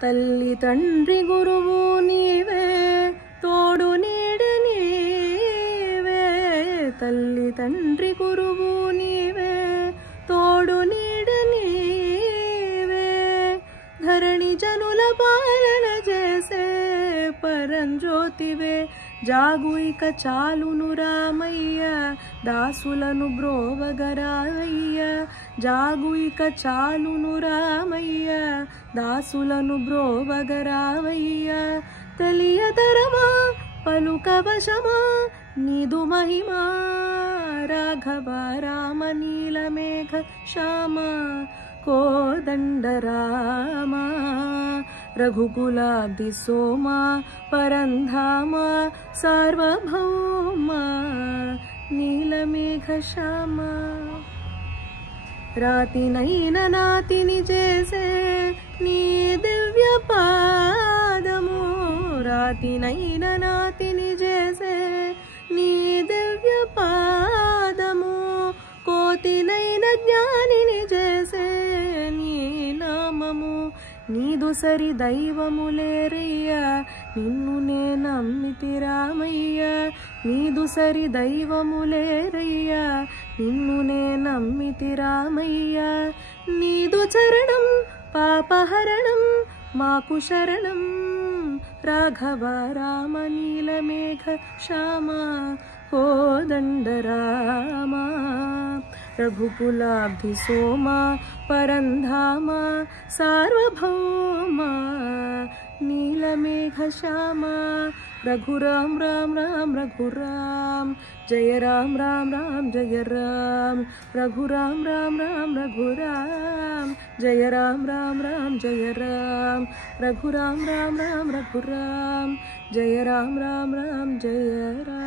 తల్లి తండ్రి గురువు నీవే తోడు నీడ నీవే తల్లి తండ్రి గురువు నీవే తోడు నీడ నీవే ధరణి జనుల పాలన చేసే పరంజ్యోతివే జాగు ఇక చాలును రామయ్య దాసులను బ్రోవగరావయ్య జాగు ఇక చాలును రామయ్య దాసులను బ్రోవగరావయ్య తెలియతరమా పలుకవశమా నీదు మహిమా రాఘవ రామ నీలమేఘ శ్యామ కోదండ రామ రఘుకులాబ్ధి సోమ పరంధామ సార్వభౌమ నీలమేఘ శ్యామ రాతినైన నాతిని చేసే నీ దివ్య పాదము రాతినైన నాతిని చేసే నీ దివ్య పాదము కోతినైన జ్ఞానిని చేసే నీ నామము నీదు సరి దైవములేరయ్యా నిన్ను నే నమ్మితి రామయ్య నీదు సరి దైవములేరయ్యా నిన్ను నే నమ్మితి రామయ్య నీదు చరణం పాపహరణం మాకు శరణం రాఘవ రామ నీలమేఘ శ్యామ కోదండ రామ రఘుకులాబ్ధి సోమ పరంధామ సార్వభౌమ నీలమేఘ శ్యామ రఘురాం రామ రామ రఘురాం జయ రామ రామ రామ జయ రామ రఘురాం రామ రామ రఘురాం జయ రామ రామ రామ జయ రామ రఘురాం రామ రామ రఘురాం జయ రామ రామ రామ జయ రామ.